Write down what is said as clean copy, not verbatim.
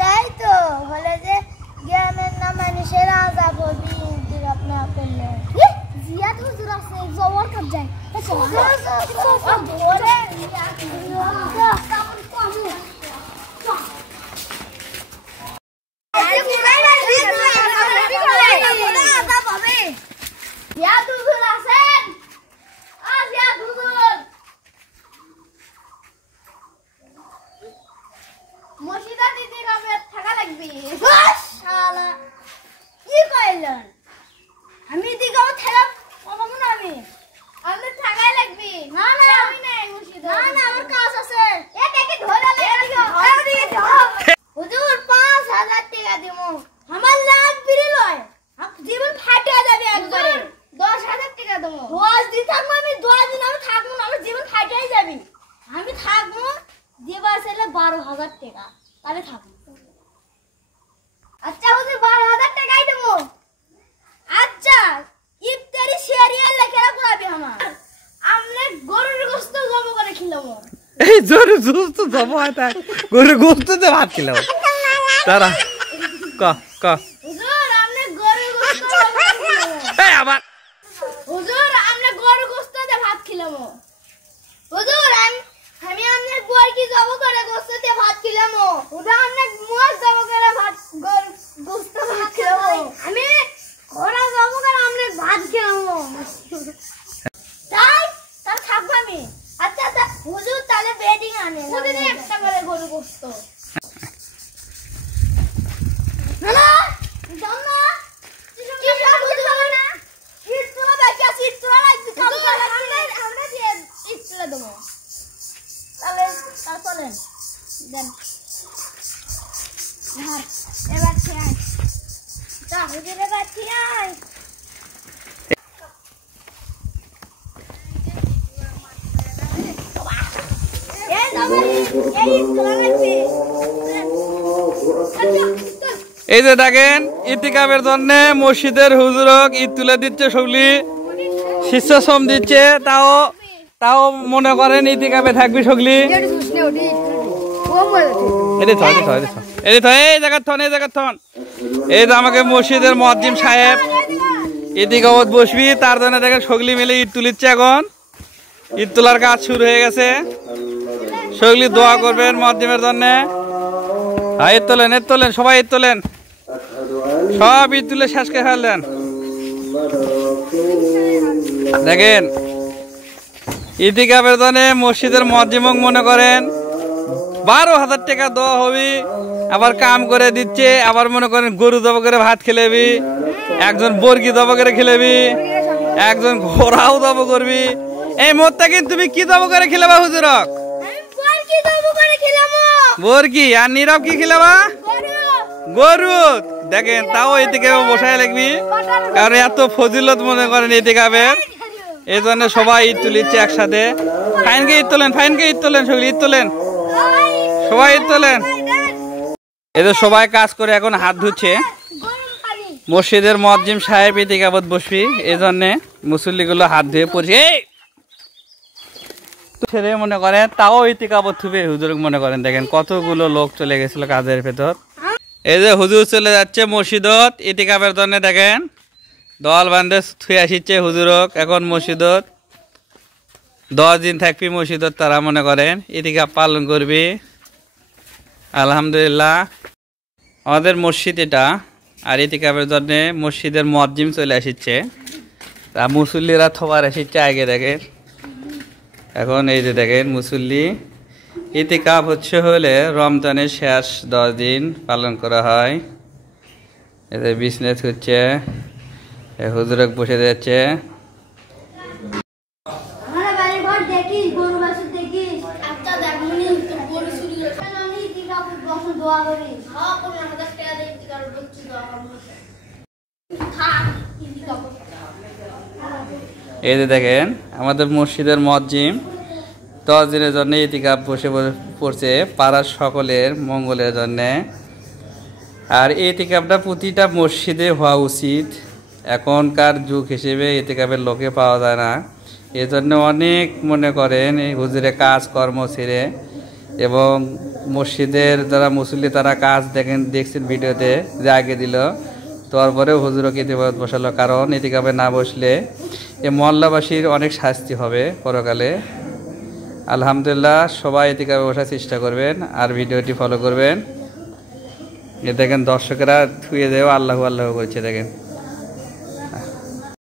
তাই তো বলে যে জ্ঞানের না মানুষের আজাব হবি আপনি করলে জিয়াদ হুজুর আছে জবর কাপ যায় মসজিদা দিদি কাবে থাকা লাগবে শালা কি কইলেন আমি দিদি কাবে থাকা পাবো না আমি থাকাই লাগবে না না আমি নাই মসজিদা না না আমার কাজ আছে এটাকে ধরে লাগবে হুজুর 5000 টাকা দিমু আমার লাভ বিরে লয় জীবন ফাটিয়া যাবে একবারে 10000 টাকা দেবো 10 দিন থাকবো আমি 10 দিন আমি থাকবো না আমার জীবন ফাটিয়াই যাবে আমি থাকবো দেবা আসলে 12000 টাকা তাহলে থাকবো আচ্ছা হুজুর 12000 টাকাই দেবো আচ্ছা ইফতারি শেয়ারিয়া লেখা করাবে আমার আমনে গরুর গোশত জব করে খিলামো এই জোরে গোশত জব হয় তা গরুর গোশত দিয়ে ভাত খিলাও তারা ক হুজুর আমনে গরুর গোশত জব করে খিলামো এই আবার হুজুর আমনে গরুর গোশত দিয়ে ভাত খিলামো হুজুর আমি আমনে মুরগি জব করে গোশত দিয়ে ভাত খিলামো হুজুর আমনে মোষ জব করে ভাত গোশত ভাত খিলামো আমি ঘোড়া জব করে আমনে ভাত খিলামো তাই তার থাকবো আমি আচ্ছা হুজুর তাহলে বেডিং আনে প্রতিদিন একটা করে গরু গোশত না জানা কি বলছো না শীত তোলা বাকি শীত তোলা লাগবে কাম করে আমরা দিয়ে শীত তোলা দেবো তাহলে চলেন দেন ধর এবার খেয়ে তা হুজুর এবার খেয়ে এই যে দেখেন ইতিকাফের জন্য মসজিদের হুজুরক ঈদ তুলে দিচ্ছে সবলি শিষ্য শ্রম দিচ্ছে তাও মনে করেন ইতিকাফে থাকবি সগলি এই যে আমাকে মসজিদের মুয়াজ্জিম সাহেব ইতিকাফত বসবি তার জন্য দেখেন সগলি মিলে ঈদ তুলিচ্ছে এখন ঈদ তোলার কাজ শুরু হয়ে গেছে সগলি দোয়া করবেন মুয়াজ্জিমের জন্য ঈদ তোলেন সবাই ঈদ তোলেন সব ঈদ তুলে শেষ করে ফেললেন দেখেন ইতিকাফের জন্য মসজিদের মুয়াজ্জিমক মনে করেন 12000 টাকা দেওয়া হবে আবার কাম করে দিচ্ছে আবার মনে করেন গরু জব করে ভাত খেলেবি একজন বর্গি জব করে খেলেবি একজন ঘোড়াও জব করবি এই মোত্তা কিন্তু তুমি কি জব করে খেলাবা হুজুরক বর্গি আর নীরব কি খেলাবা গরু দেখেন তাও এদিকে বসায় লাগবি কারণ এত ফজিলত মনে করেন ইতিকাফের এই জন্য সবাই ঈদ তুলিচ্ছে একসাথে ফাইনকে ঈদ তোলেন সবাই ঈদ তোলেন সবাই ঈদ তোলেন এদের সবাই কাজ করে এখন হাত ধুচ্ছে মসজিদের মুয়াজ্জিম সাহেব ইতিকাফত বসবি এই জন্য মুসল্লিগুলো হাত ধুয়ে পড়ছে ছেড়ে মনে করেন তাও ইতিকাফত থুবে হুজুর মনে করেন দেখেন কতগুলো লোক চলে গেছিল কাজের ভেতর এই যে হুজুর চলে যাচ্ছে মসজিদত ইতিকাফের জন্য দেখেন দল বান্ধে থুয়ে আসিচ্ছে হুজুরক এখন মসজিদত 10 দিন থাকবি মসজিদত তারা মনে করেন ইতিকাফ পালন করবি আলহামদুলিল্লাহ আমাদের মসজিদ এটা আর ইতিকাফের জন্য মসজিদের মুয়াজ্জিম চলে আসিচ্ছে তা মুসল্লিরা থবার আসিচ্ছে আগে দেখেন এখন এই যে দেখেন মুসল্লি ইতিকাফ হলে রমজানের শেষ 10 দিন পালন করা হয় এতে বিজনেস হচ্ছে হুজুরক বসে যাচ্ছে এই যে দেখেন আমাদের মসজিদের মুয়াজ্জিম 10 দিনের জন্য ইতিকাফ বসে পড়ছে পাড়ার সকলের মঙ্গলের জন্য আর এতিকাফটা প্রতিটা মসজিদে হওয়া উচিত। এখনকার যুগ হিসেবে এতিকাফের লোকে পাওয়া যায় না, এজন্য অনেক মনে করেন এই হুজুরে কাজকর্ম ছেড়ে এবং মসজিদের যারা মুসল্লি তারা কাজ দেখছেন ভিডিওতে যে আগে দিল, তারপরেও হুজুরকে ইতিবাদ বসালো, কারণ ইতিকাফে না বসলে এ মহল্লাবাসীর অনেক শাস্তি হবে পরকালে। আলহামদুলিল্লাহ, সবাই ইতিকাফে বসার চেষ্টা করবেন আর ভিডিওটি ফলো করবেন। এ দেখেন দর্শকেরা থুয়ে দেও আল্লাহু আল্লাহু করছে, দেখেন।